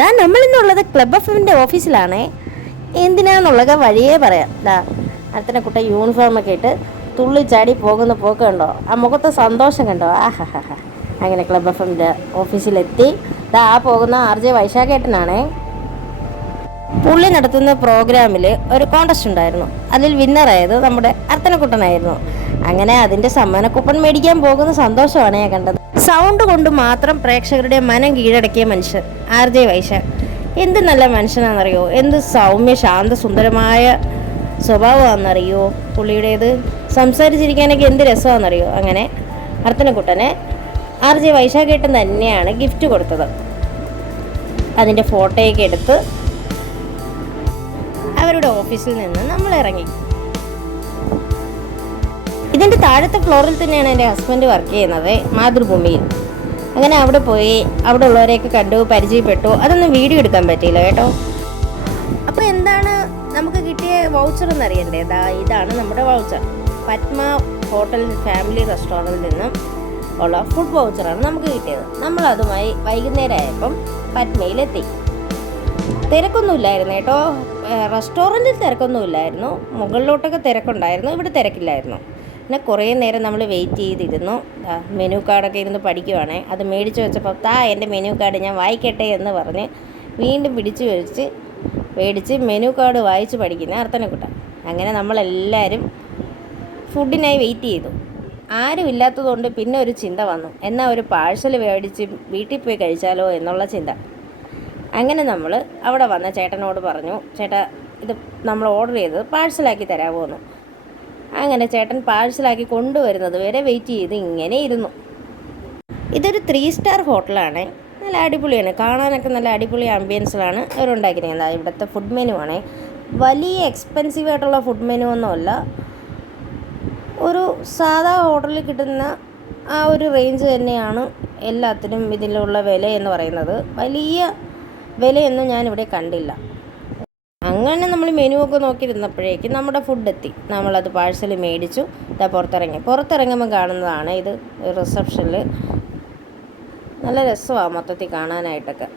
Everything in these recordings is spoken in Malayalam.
നമ്മളിന്നുള്ളത് ക്ലബ് എഫ് എമ്മിൻ്റെ ഓഫീസിലാണേ. എന്തിനാന്നുള്ളത് വഴിയേ പറയാം. അടുത്തന്നെ കുട്ട യൂണിഫോമൊക്കെ ഇട്ട് തുള്ളി ചാടി പോകുന്ന പോക്ക് കണ്ടോ, ആ മുഖത്തെ സന്തോഷം കണ്ടോ. അങ്ങനെ ക്ലബ് എഫ് എമ്മിൻ്റെ ഓഫീസിലെത്തി. ആ പോകുന്ന RJ വൈശാഖേട്ടനാണേ. പുള്ളി നടത്തുന്ന പ്രോഗ്രാമിൽ ഒരു കോൺടെസ്റ്റ് ഉണ്ടായിരുന്നു. അതിൽ വിന്നറായത് നമ്മുടെ അർത്തനക്കുട്ടനായിരുന്നു. അങ്ങനെ അതിൻ്റെ സമ്മാന കൂപ്പൺ മേടിക്കാൻ പോകുന്ന സന്തോഷമാണ് ഞാൻ കണ്ടത്. സൗണ്ട് കൊണ്ട് മാത്രം പ്രേക്ഷകരുടെ മനം കീഴടക്കിയ മനുഷ്യൻ RJ വൈശാഖ്. എന്ത് നല്ല മനുഷ്യനാണെന്നറിയോ, എന്ത് സൗമ്യ ശാന്ത സുന്ദരമായ സ്വഭാവമാണെന്നറിയോ പുള്ളിയുടേത്. സംസാരിച്ചിരിക്കാനൊക്കെ എന്ത് രസമാണെന്നറിയോ. അങ്ങനെ അർത്തനക്കുട്ടനെ RJ വൈശാഖേട്ടൻ തന്നെയാണ് ഗിഫ്റ്റ് കൊടുത്തത്. അതിൻ്റെ ഫോട്ടോയൊക്കെ എടുത്ത് അവരുടെ ഓഫീസിൽ നിന്ന് നമ്മൾ ഇറങ്ങി. ഇതിൻ്റെ താഴത്തെ ഫ്ലോറിൽ തന്നെയാണ് എൻ്റെ ഹസ്ബൻഡ് വർക്ക് ചെയ്യുന്നത്, മാതൃഭൂമിയിൽ. അങ്ങനെ അവിടെ പോയി അവിടെ ഉള്ളവരെയൊക്കെ കണ്ടു, പരിചയപ്പെട്ടു. അതൊന്നും വീഡിയോ എടുക്കാൻ പറ്റിയില്ല കേട്ടോ. അപ്പോൾ എന്താണ് നമുക്ക് കിട്ടിയ വൗച്ചർ എന്നറിയണ്ടേ? ഇതാണ് നമ്മുടെ വൗച്ചർ. പത്മ ഹോട്ടൽ ഫാമിലി റെസ്റ്റോറൻറ്റിൽ നിന്നും ഉള്ള ഫുഡ് വൗച്ചറാണ് നമുക്ക് കിട്ടിയത്. നമ്മളതുമായി വൈകുന്നേരം ആയപ്പം പത്മയിലെത്തി. തിരക്കൊന്നുമില്ലായിരുന്നു കേട്ടോ, റെസ്റ്റോറൻറ്റിൽ തിരക്കൊന്നുമില്ലായിരുന്നു. മുകളിലോട്ടൊക്കെ തിരക്കുണ്ടായിരുന്നു, ഇവിടെ തിരക്കില്ലായിരുന്നു. പിന്നെ കുറേ നേരം നമ്മൾ വെയിറ്റ് ചെയ്തിരുന്നു. മെനു കാർഡൊക്കെ ഇരുന്ന് പഠിക്കുവാണേ. അത് മേടിച്ച് വെച്ചപ്പോൾ എൻ്റെ മെനു കാർഡ് ഞാൻ വായിക്കട്ടെ എന്ന് പറഞ്ഞ് വീണ്ടും മേടിച്ച് മെനു കാർഡ് വായിച്ച് പഠിക്കുന്ന അർത്തനക്കുട്ട. അങ്ങനെ നമ്മളെല്ലാവരും ഫുഡിനായി വെയിറ്റ് ചെയ്തു. ആരും ഇല്ലാത്തതുകൊണ്ട് പിന്നെ ഒരു ചിന്ത വന്നു, എന്നാൽ ഒരു പാഴ്സൽ മേടിച്ച് വീട്ടിൽ പോയി കഴിച്ചാലോ എന്നുള്ള ചിന്ത. അങ്ങനെ നമ്മൾ അവിടെ വന്ന ചേട്ടനോട് പറഞ്ഞു, ചേട്ടാ ഇത് നമ്മൾ ഓർഡർ ചെയ്തത് പാഴ്സലാക്കി തരാമോ എന്ന്. അങ്ങനെ ചേട്ടൻ പാഴ്സലാക്കി കൊണ്ടുവരുന്നത് വരെ വെയിറ്റ് ചെയ്ത് ഇങ്ങനെ ഇരുന്നു. ഇതൊരു 3 സ്റ്റാർ ഹോട്ടലാണ്. നല്ല അടിപൊളിയാണ്, കാണാനൊക്കെ നല്ല അടിപൊളി ആംബിയൻസിലാണ് അവരുണ്ടാക്കിയിരിക്കുന്നത്. ഇവിടുത്തെ ഫുഡ് മെനു ആണ് വലിയ എക്സ്പെൻസീവ് ആയിട്ടുള്ള ഫുഡ് മെനു ഒന്നുമല്ല. ഒരു സാധാ ഹോട്ടലിൽ കിട്ടുന്ന ആ ഒരു റേഞ്ച് തന്നെയാണ് എല്ലാത്തിനും ഇതിലുള്ള വില എന്ന് പറയുന്നത്. വലിയ വിലയൊന്നും ഞാനിവിടെ കണ്ടില്ല. അങ്ങനെ നമ്മൾ മെനു ഒക്കെ നോക്കിയിരുന്നപ്പോഴേക്കും നമ്മുടെ ഫുഡ് എത്തി. നമ്മളത് പാഴ്സൽ മേടിച്ചു. പുറത്തിറങ്ങുമ്പോൾ കാണുന്നതാണ് ഇത്. റിസപ്ഷനിൽ നല്ല രസമാണ് മൊത്തത്തിൽ കാണാനായിട്ടൊക്കെ.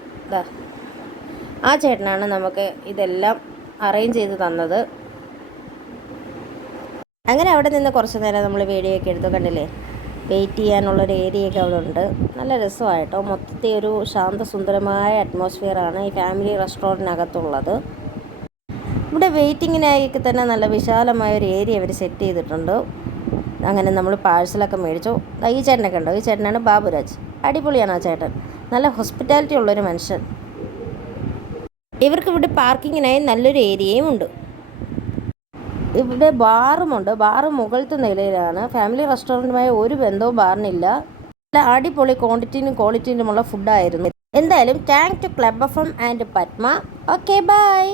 ആ ചേട്ടനാണ് നമുക്ക് ഇതെല്ലാം അറേഞ്ച് ചെയ്ത് തന്നത്. അങ്ങനെ അവിടെ നിന്ന് കുറച്ച് നേരം നമ്മൾ വീഡിയോ ഒക്കെ എടുത്തു. കണ്ടില്ലേ, വെയിറ്റ് ചെയ്യാനുള്ളൊരു ഏരിയയൊക്കെ അവിടെ ഉണ്ട്. നല്ല രസമായിട്ടോ. മൊത്തത്തിൽ ഒരു ശാന്തസുന്ദരമായ അറ്റ്മോസ്ഫിയറാണ് ഈ ഫാമിലി റെസ്റ്റോറൻറ്റിനകത്തുള്ളത്. ഇവിടെ വെയിറ്റിങ്ങിനായി തന്നെ നല്ല വിശാലമായൊരു ഏരിയ അവർ സെറ്റ് ചെയ്തിട്ടുണ്ട്. അങ്ങനെ നമ്മൾ പാഴ്സലൊക്കെ മേടിച്ചു. ഈ ചേട്ടനൊക്കെ ഉണ്ടോ, ഈ ചേട്ടനാണ് ബാബുരാജ്. അടിപൊളിയാണ് ആ ചേട്ടൻ, നല്ല ഹോസ്പിറ്റാലിറ്റി ഉള്ളൊരു മനുഷ്യൻ. ഇവർക്ക് ഇവിടെ പാർക്കിങ്ങിനായി നല്ലൊരു ഏരിയയും ഉണ്ട്. ഇവിടെ ബാറുമുണ്ട്. ബാറ് മുകളിലത്തെ നിലയിലാണ്. ഫാമിലി റെസ്റ്റോറൻറ്റുമായി ഒരു ബന്ധവും ബാറിനില്ല. നല്ല അടിപൊളി ക്വാളിറ്റിയിലുമുള്ള ഫുഡായിരുന്നു. എന്തായാലും thank to club F M and Padma. Okay, by.